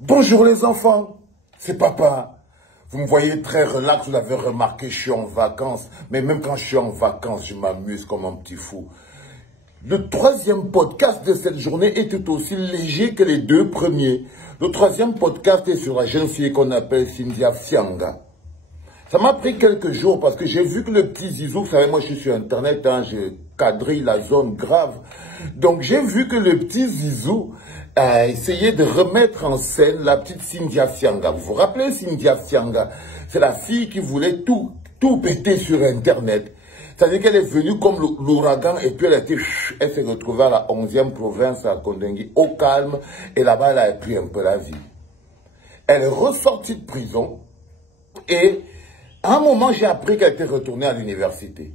Bonjour les enfants, c'est papa. Vous me voyez très relax, vous l'avez remarqué, je suis en vacances. Mais même quand je suis en vacances, je m'amuse comme un petit fou. Le troisième podcast de cette journée est tout aussi léger que les deux premiers. Le troisième podcast est sur la jeune fille qu'on appelle Cynthia Fianga. Ça m'a pris quelques jours parce que j'ai vu que le petit Zizou, vous savez, moi je suis sur Internet, hein, je quadrille la zone grave. Donc j'ai vu que le petit Zizou a essayé de remettre en scène la petite Cynthia Fianga. Vous vous rappelez Cynthia Fianga? C'est la fille qui voulait tout péter sur Internet. C'est-à-dire qu'elle est venue comme l'ouragan et puis elle s'est retrouvée à la 11e province à Kondengui, au calme, et là-bas elle a pris un peu la vie. Elle est ressortie de prison et à un moment, j'ai appris qu'elle était retournée à l'université.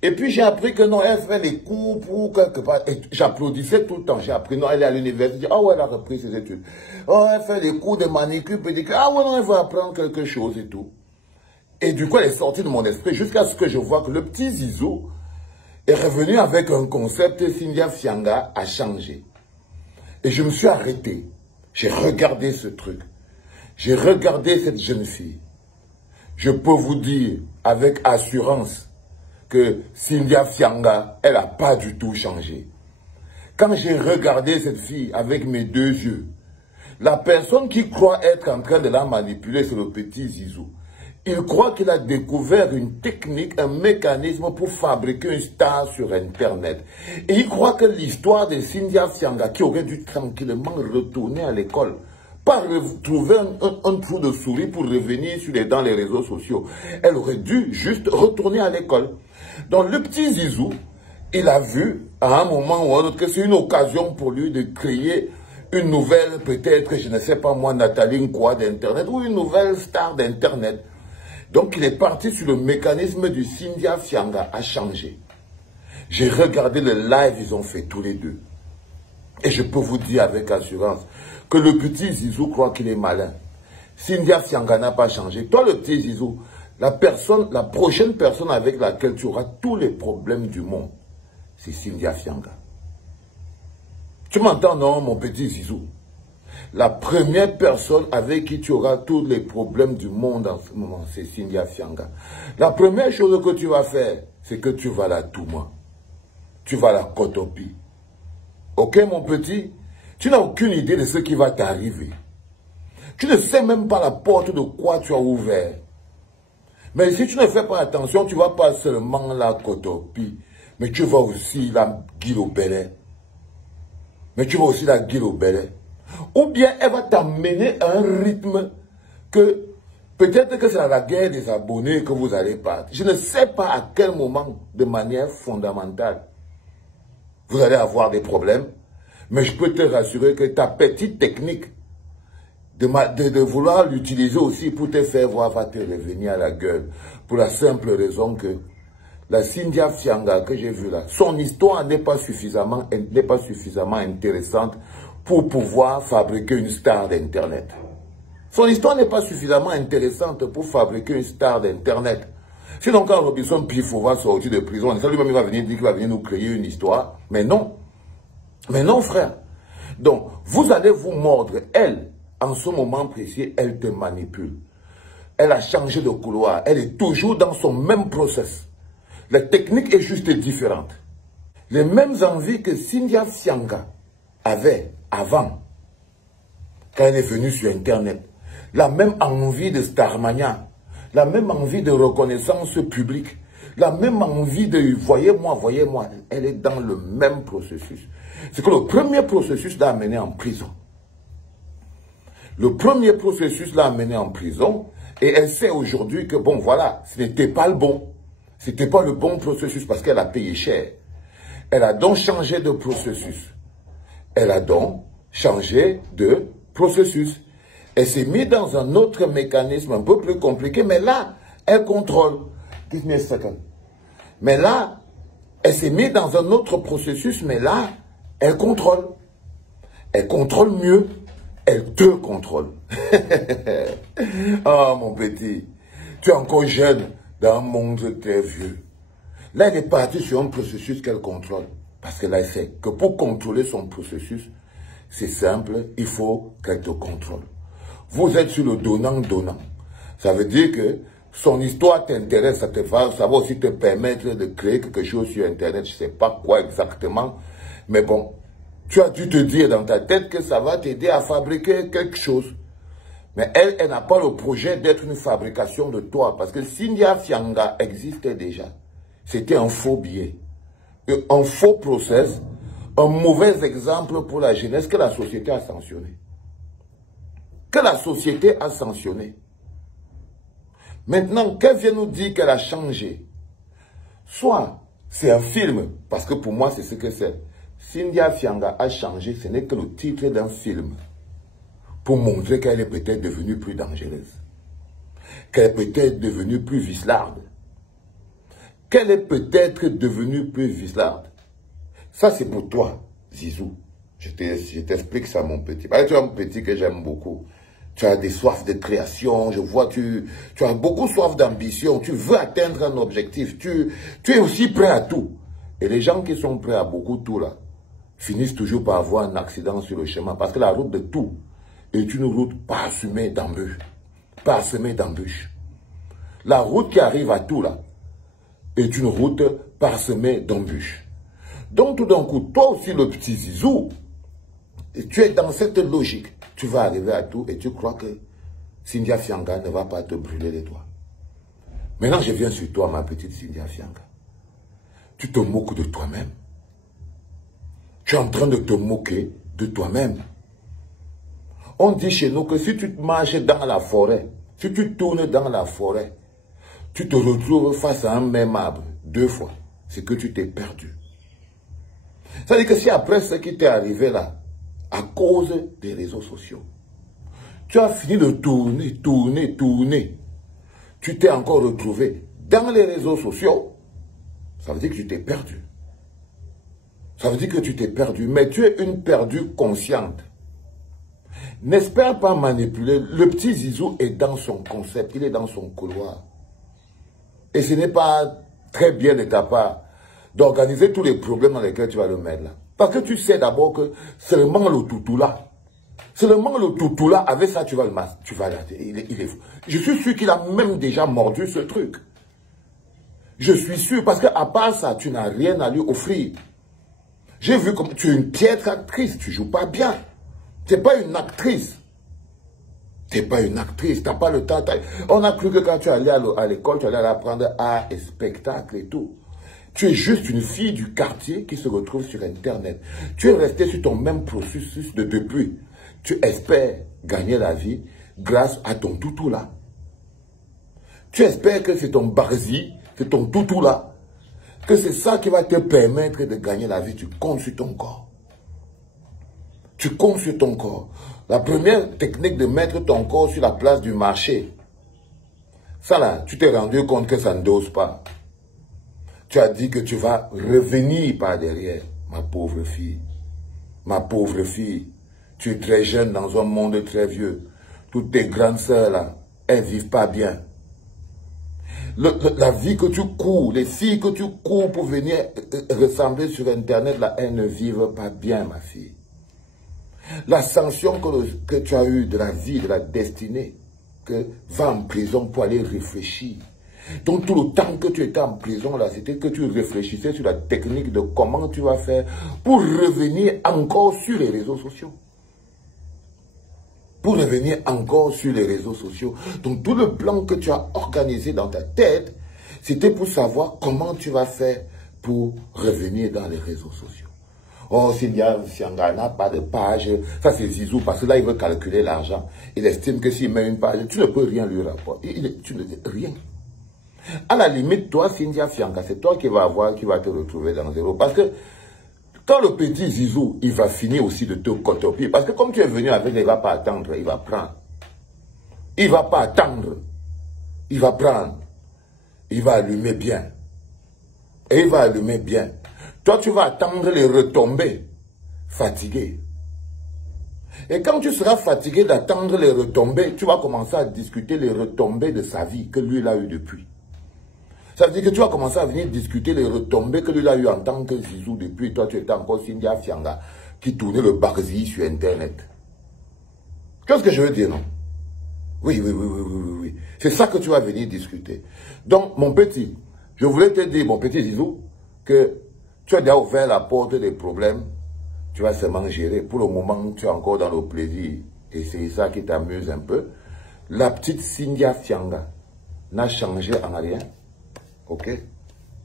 Et puis, j'ai appris que non, elle fait les cours pour quelque part. Et j'applaudissais tout le temps. J'ai appris, non, elle est à l'université. Ah ouais, elle a repris ses études. Oh, elle fait les cours de manicure, pédicure. Ah ouais, non, elle va apprendre quelque chose et tout. Et du coup, elle est sortie de mon esprit jusqu'à ce que je vois que le petit Zizou est revenu avec un concept et Cynthia Fianga a changé. Et je me suis arrêté. J'ai regardé ce truc. J'ai regardé cette jeune fille. Je peux vous dire avec assurance que Cynthia Fianga, elle n'a pas du tout changé. Quand j'ai regardé cette fille avec mes deux yeux, la personne qui croit être en train de la manipuler, c'est le petit Zizou. Il croit qu'il a découvert une technique, un mécanisme pour fabriquer une star sur Internet. Et il croit que l'histoire de Cynthia Fianga, qui aurait dû tranquillement retourner à l'école, pas trouver un trou de souris pour revenir dans les réseaux sociaux. Elle aurait dû juste retourner à l'école. Donc le petit Zizou, il a vu à un moment ou à un autre que c'est une occasion pour lui de créer une nouvelle, peut-être, je ne sais pas moi, Nathalie Nkwa d'Internet, ou une nouvelle star d'Internet. Donc il est parti sur le mécanisme du Cynthia Fianga à changer. J'ai regardé le live qu'ils ont fait tous les deux. Et je peux vous dire avec assurance que le petit Zizou croit qu'il est malin. Cynthia Fianga n'a pas changé. Toi, le petit Zizou, la prochaine personne avec laquelle tu auras tous les problèmes du monde, c'est Cynthia Fianga. Tu m'entends, non, mon petit Zizou? La première personne avec qui tu auras tous les problèmes du monde en ce moment, c'est Cynthia Fianga. La première chose que tu vas faire, c'est que tu vas la touma. Tu vas la kotopie. Ok, mon petit? Tu n'as aucune idée de ce qui va t'arriver. Tu ne sais même pas la porte de quoi tu as ouvert. Mais si tu ne fais pas attention, tu ne vas pas seulement la kotopie, mais tu vas aussi la guilobéler. Mais tu vas aussi la guilobéler. Ou bien elle va t'amener à un rythme que peut-être que c'est la guerre des abonnés que vous allez partir. Je ne sais pas à quel moment, de manière fondamentale, vous allez avoir des problèmes, mais je peux te rassurer que ta petite technique de vouloir l'utiliser aussi pour te faire voir va te revenir à la gueule. Pour la simple raison que la Cynthia Fianga que j'ai vue là, son histoire n'est pas suffisamment intéressante pour pouvoir fabriquer une star d'Internet. Son histoire n'est pas suffisamment intéressante pour fabriquer une star d'Internet. Sinon, quand Robinson Pifo va sortir de prison, lui-même il va venir dire qu'il va venir nous créer une histoire. Mais non. Mais non, frère. Donc, vous allez vous mordre. Elle, en ce moment précis, elle te manipule. Elle a changé de couloir. Elle est toujours dans son même process. La technique est juste différente. Les mêmes envies que Cynthia Fianga avait avant, quand elle est venue sur Internet. La même envie de Starmania. La même envie de reconnaissance publique, la même envie de « voyez-moi, elle est dans le même processus. C'est que le premier processus l'a amenée en prison. Le premier processus l'a amenée en prison et elle sait aujourd'hui que bon voilà, ce n'était pas le bon. Ce n'était pas le bon processus parce qu'elle a payé cher. Elle a donc changé de processus. Elle s'est mise dans un autre mécanisme un peu plus compliqué, mais là, elle contrôle. Give me a second. Mais là, elle s'est mise dans un autre processus, mais là, elle contrôle. Elle contrôle mieux. Elle te contrôle. Oh, mon petit, tu es encore jeune dans un monde très vieux. Là, elle est partie sur un processus qu'elle contrôle. Parce qu'elle sait que pour contrôler son processus, c'est simple, il faut qu'elle te contrôle. Vous êtes sur le donnant-donnant. Ça veut dire que son histoire t'intéresse, ça va aussi te permettre de créer quelque chose sur Internet. Je ne sais pas quoi exactement. Mais bon, tu as dû te dire dans ta tête que ça va t'aider à fabriquer quelque chose. Mais elle n'a pas le projet d'être une fabrication de toi. Parce que Cynthia Fianga existait déjà. C'était un faux billet. Un faux process. Un mauvais exemple pour la jeunesse que la société a sanctionné. Que la société a sanctionné. Maintenant, qu'elle vient nous dire qu'elle a changé. Soit c'est un film, parce que pour moi c'est ce que c'est. Cynthia Fianga a changé, ce n'est que le titre d'un film. Pour montrer qu'elle est peut-être devenue plus dangereuse. Qu'elle est peut-être devenue plus vicelarde. Qu'elle est peut-être devenue plus vicelarde. Ça c'est pour toi, Zizou. Je t'explique ça mon petit. Tu es un petit que j'aime beaucoup. Tu as des soifs de création, je vois, tu as beaucoup soif d'ambition, tu veux atteindre un objectif, tu es aussi prêt à tout. Et les gens qui sont prêts à beaucoup tout là, finissent toujours par avoir un accident sur le chemin. Parce que la route de tout est une route parsemée d'embûches. Parsemée d'embûches. La route qui arrive à tout là est une route parsemée d'embûches. Donc tout d'un coup, toi aussi le petit Zizou, tu es dans cette logique. Tu vas arriver à tout et tu crois que Cynthia Fianga ne va pas te brûler les doigts. Maintenant, je viens sur toi, ma petite Cynthia Fianga. Tu te moques de toi-même. Tu es en train de te moquer de toi-même. On dit chez nous que si tu marches dans la forêt, si tu tournes dans la forêt, tu te retrouves face à un même arbre 2 fois. C'est que tu t'es perdu. Ça veut dire que si après ce qui t'est arrivé là, à cause des réseaux sociaux, tu as fini de tourner, tu t'es encore retrouvé dans les réseaux sociaux, ça veut dire que tu t'es perdu. Ça veut dire que tu t'es perdu, mais tu es une perdue consciente. N'espère pas manipuler. Le petit Zizou est dans son concept, il est dans son couloir. Et ce n'est pas très bien de ta part d'organiser tous les problèmes dans lesquels tu vas le mettre là. Parce que tu sais d'abord que seulement le toutou là, avec ça tu vas le masser, tu vas l'arrêter. Il est fou. Je suis sûr qu'il a même déjà mordu ce truc. Je suis sûr, parce qu'à part ça, tu n'as rien à lui offrir. J'ai vu comme tu es une piètre actrice, tu joues pas bien. Tu n'es pas une actrice. Tu n'es pas une actrice, tu n'as pas le temps. On a cru que quand tu allais à l'école, tu allais apprendre art et spectacle et tout. Tu es juste une fille du quartier qui se retrouve sur Internet. Tu es resté sur ton même processus de depuis. Tu espères gagner la vie grâce à ton toutou là. Tu espères que c'est ton barzi, c'est ton toutou là, que c'est ça qui va te permettre de gagner la vie. Tu comptes sur ton corps. Tu comptes sur ton corps. La première technique de mettre ton corps sur la place du marché, ça là, tu t'es rendu compte que ça ne dose pas. Tu as dit que tu vas revenir par derrière, ma pauvre fille. Ma pauvre fille, tu es très jeune dans un monde très vieux. Toutes tes grandes sœurs là, elles ne vivent pas bien. La vie que tu cours, les filles que tu cours pour venir ressembler sur Internet là, elles ne vivent pas bien, ma fille. La sanction que tu as eue de la vie, de la destinée, que va en prison pour aller réfléchir. Donc tout le temps que tu étais en prison là, c'était que tu réfléchissais sur la technique de comment tu vas faire pour revenir encore sur les réseaux sociaux. Pour revenir encore sur les réseaux sociaux. Donc tout le plan que tu as organisé dans ta tête, c'était pour savoir comment tu vas faire pour revenir dans les réseaux sociaux. Oh, Cynthia Fianga n'a pas de page, ça c'est Zizou, parce que là il veut calculer l'argent. Il estime que s'il met une page, tu ne peux rien lui rapporter. Tu ne dis rien. À la limite, toi, Cynthia Fianga, c'est toi qui vas te retrouver dans zéro. Parce que quand le petit Zizou, il va finir aussi de te cotopier. Parce que comme tu es venu avec, il ne va pas attendre, il va prendre. Il ne va pas attendre. Il va prendre. Il va allumer bien. Et il va allumer bien. Toi, tu vas attendre les retombées. Fatigué. Et quand tu seras fatigué d'attendre les retombées, tu vas commencer à discuter les retombées de sa vie que lui, il a eu depuis. Ça veut dire que tu vas commencer à venir discuter les retombées que lui a eu en tant que Zizou depuis. Toi, tu étais encore Cynthia Fianga qui tournait le barzi sur Internet. Qu'est-ce que je veux dire, non? Oui, oui, oui, oui, oui, oui, oui. C'est ça que tu vas venir discuter. Donc, mon petit, je voulais te dire, mon petit Zizou, que tu as déjà ouvert la porte des problèmes, tu vas seulement gérer. Pour le moment, tu es encore dans le plaisir. Et c'est ça qui t'amuse un peu. La petite Cynthia Fianga n'a changé en rien. Ok?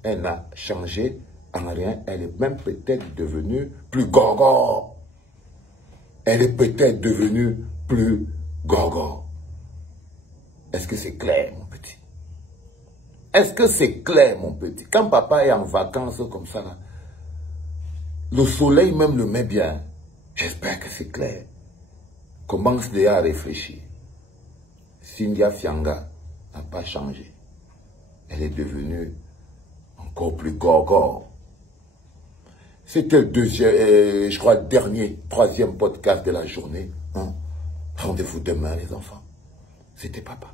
Elle n'a changé en rien. Elle est même peut-être devenue plus gogo. Elle est peut-être devenue plus gogo. Est-ce que c'est clair, mon petit? Est-ce que c'est clair, mon petit? Quand papa est en vacances comme ça, là, le soleil même le met bien. J'espère que c'est clair. Commence déjà à réfléchir. Cynthia Fianga n'a pas changé. Elle est devenue encore plus gogo. C'était le deuxième, je crois, troisième podcast de la journée. Hein? Rendez-vous demain, les enfants. C'était papa.